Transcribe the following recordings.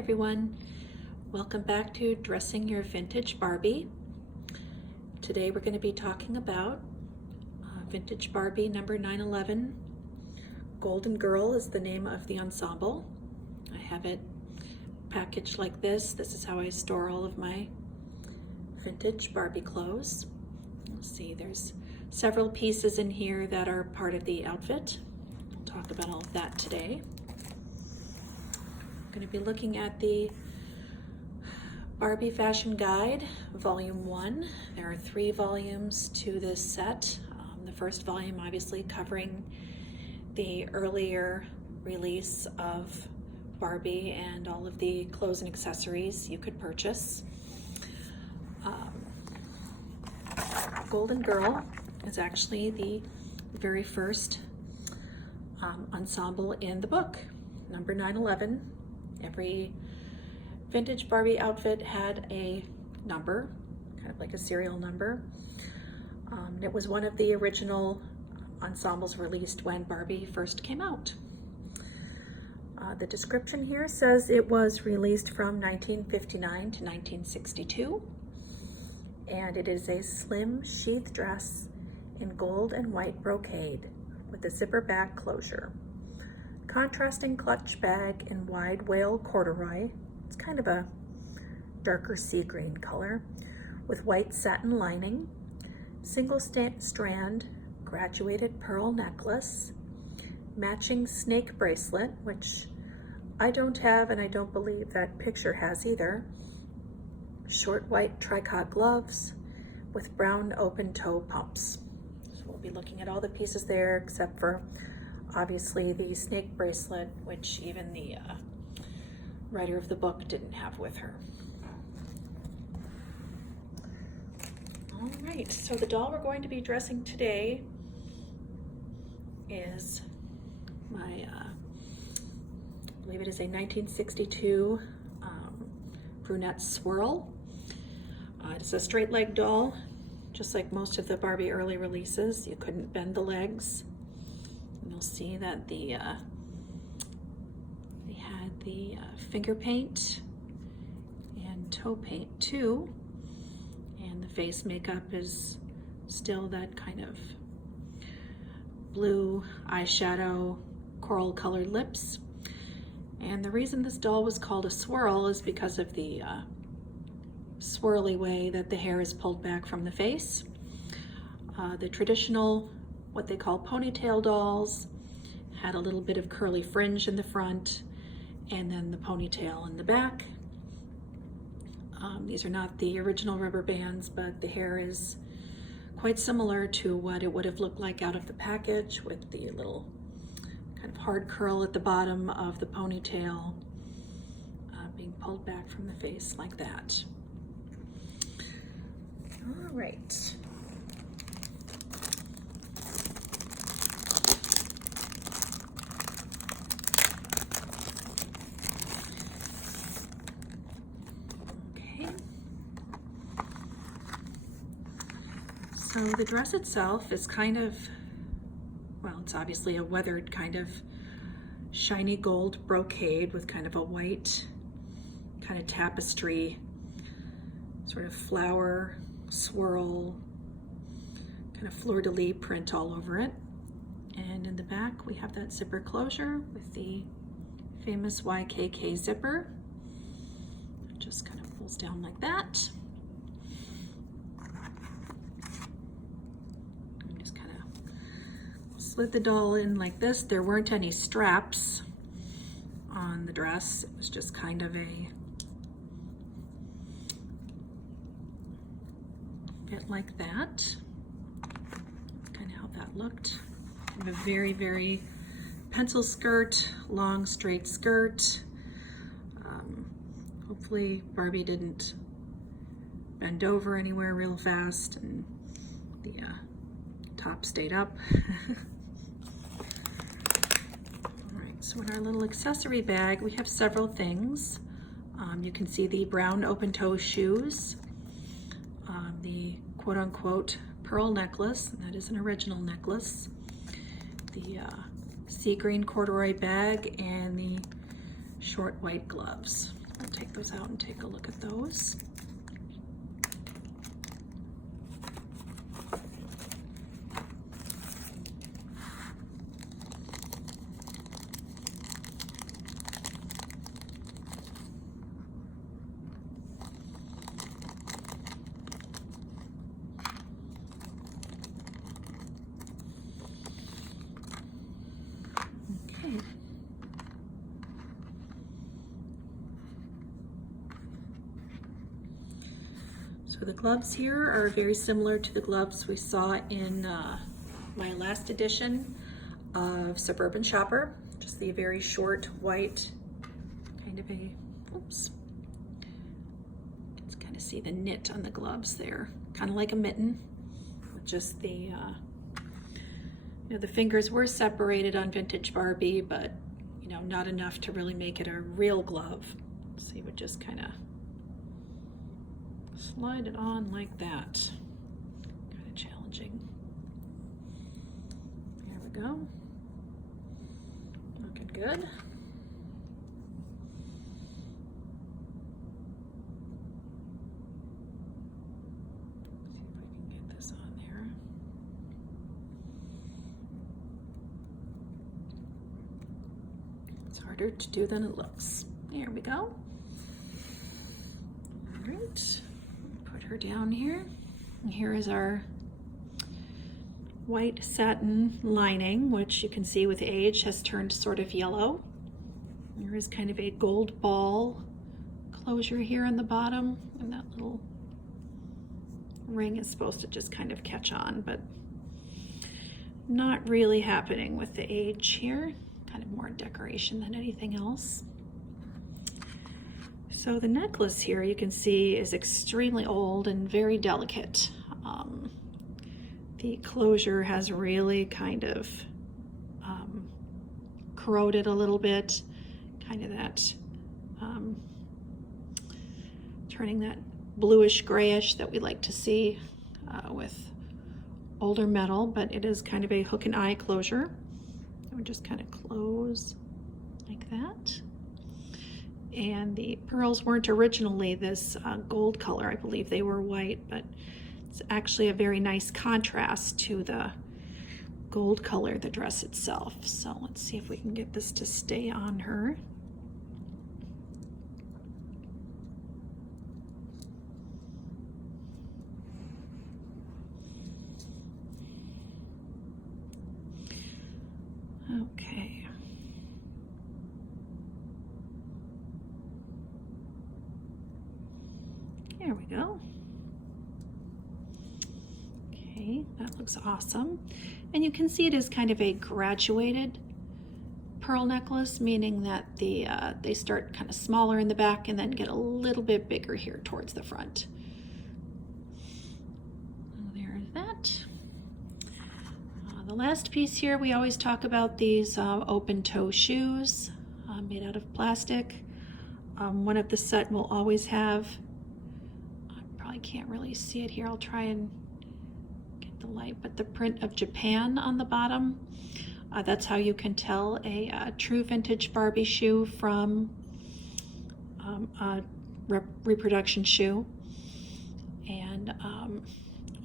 everyone, welcome back to Dressing Your Vintage Barbie. Today we're going to be talking about Vintage Barbie number 911. Golden Girl is the name of the ensemble. I have it packaged like this. This is how I store all of my vintage Barbie clothes. You'll see there's several pieces in here that are part of the outfit. We'll talk about all of that today. I'm going to be looking at the Barbie Fashion Guide, Volume 1. There are 3 volumes to this set. The first volume obviously covering the earlier release of Barbie and all of the clothes and accessories you could purchase. Golden Girl is actually the very first ensemble in the book, number 911. Every vintage Barbie outfit had a number, kind of like a serial number. It was one of the original ensembles released when Barbie first came out. The description here says it was released from 1959 to 1962, and it is a slim sheath dress in gold and white brocade with a zipper back closure. Contrasting clutch bag in wide whale corduroy. It's kind of a darker sea green color with white satin lining, single strand graduated pearl necklace, matching snake bracelet, which I don't have and I don't believe that picture has either, short white tricot gloves with brown open toe pumps. So we'll be looking at all the pieces there except for obviously the snake bracelet, which even the writer of the book didn't have with her. All right, so the doll we're going to be dressing today is my, I believe it is a 1962 brunette swirl. It's a straight leg doll, just like most of the Barbie early releases. You couldn't bend the legs. You'll see that they had the finger paint and toe paint too, and the face makeup is still that kind of blue eyeshadow, coral colored lips. And the reason this doll was called a swirl is because of the swirly way that the hair is pulled back from the face. The traditional, what they call ponytail dolls, had a little bit of curly fringe in the front and then the ponytail in the back. These are not the original rubber bands, but the hair is quite similar to what it would have looked like out of the package, with the little kind of hard curl at the bottom of the ponytail being pulled back from the face like that. All right. So the dress itself is kind of, well, it's obviously a weathered kind of shiny gold brocade with kind of a white kind of tapestry, sort of flower swirl, kind of fleur-de-lis print all over it. And in the back we have that zipper closure with the famous YKK zipper. It just kind of pulls down like that. Slid the doll in like this. There weren't any straps on the dress. It was just kind of a bit like that. That's kind of how that looked. Kind of a very, very pencil skirt, long straight skirt. Hopefully Barbie didn't bend over anywhere real fast and the top stayed up. So in our little accessory bag, we have several things. You can see the brown open toe shoes, the quote-unquote pearl necklace, and that is an original necklace, the sea green corduroy bag, and the short white gloves. I'll take those out and take a look at those. Okay. So the gloves here are very similar to the gloves we saw in my last edition of Suburban Shopper. Just the very short white, kind of a, oops. You can kind of see the knit on the gloves there. Kind of like a mitten, with just the, you know, the fingers were separated on Vintage Barbie, but, you know, not enough to really make it a real glove. So you would just kind of slide it on like that. Kind of challenging. There we go. Looking good. See if I can get this on there. It's harder to do than it looks. There we go. All right. Her down here. And here is our white satin lining, which you can see with age has turned sort of yellow. There is kind of a gold ball closure here on the bottom, and that little ring is supposed to just kind of catch on, but not really happening with the age here. Kind of more decoration than anything else. So the necklace here, you can see, is extremely old and very delicate. The closure has really kind of corroded a little bit, kind of that turning that bluish grayish that we like to see with older metal, but it is kind of a hook and eye closure. It would just kind of close like that. And the pearls weren't originally this gold color. I believe they were white, but it's actually a very nice contrast to the gold color of the dress itself. So let's see if we can get this to stay on her. Okay. There we go. Okay, that looks awesome. And you can see it is kind of a graduated pearl necklace, meaning that they start kind of smaller in the back and then get a little bit bigger here towards the front. There's that. The last piece here, we always talk about these open toe shoes made out of plastic. One of the set will always have, I probably can't really see it here, I'll try and get the light, but the print of Japan on the bottom. That's how you can tell a true vintage Barbie shoe from a reproduction shoe. And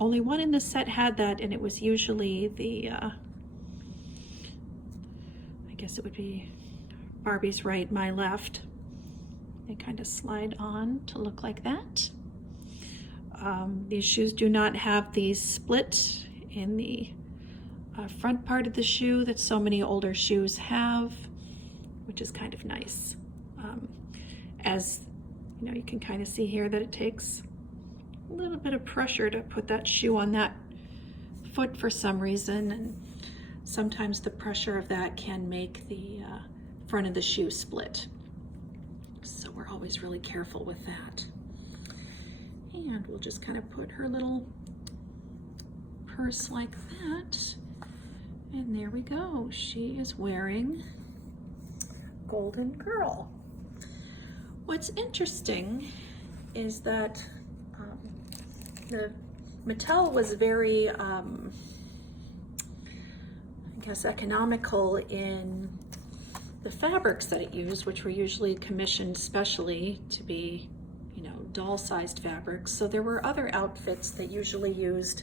only one in the set had that, and it was usually the, I guess it would be Barbie's right, my left. They kind of slide on to look like that. These shoes do not have the split in the front part of the shoe that so many older shoes have, which is kind of nice. As you know, you can kind of see here that it takes a little bit of pressure to put that shoe on that foot for some reason, and sometimes the pressure of that can make the front of the shoe split. So we're always really careful with that. And we'll just kind of put her little purse like that. And there we go. She is wearing Golden Girl. What's interesting is that the Mattel was very, I guess, economical in the fabrics that it used, which were usually commissioned specially to be, you know, doll-sized fabrics. So there were other outfits that usually used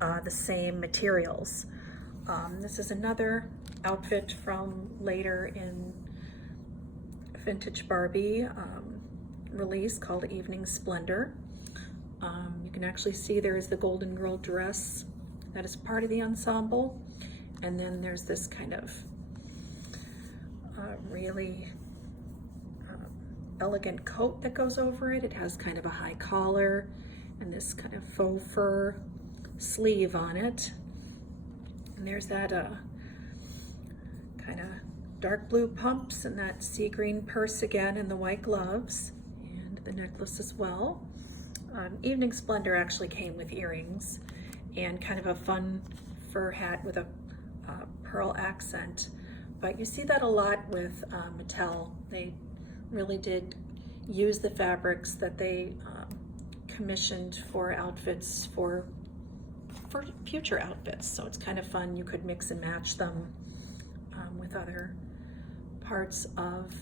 the same materials. This is another outfit from later in vintage Barbie release called Evening Splendor. You can actually see there is the Golden Girl dress that is part of the ensemble, and then there's this kind of really elegant coat that goes over it. It has kind of a high collar and this kind of faux fur sleeve on it. And there's that kind of dark blue pumps and that sea green purse again, and the white gloves and the necklace as well. Evening Splendor actually came with earrings and kind of a fun fur hat with a pearl accent. But you see that a lot with Mattel. They really did use the fabrics that they commissioned for outfits for future outfits. So it's kind of fun. You could mix and match them with other parts of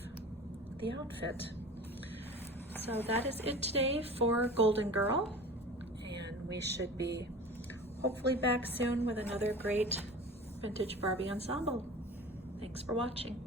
the outfit. So that is it today for Golden Girl, and we should be hopefully back soon with another great vintage Barbie ensemble. Thanks for watching.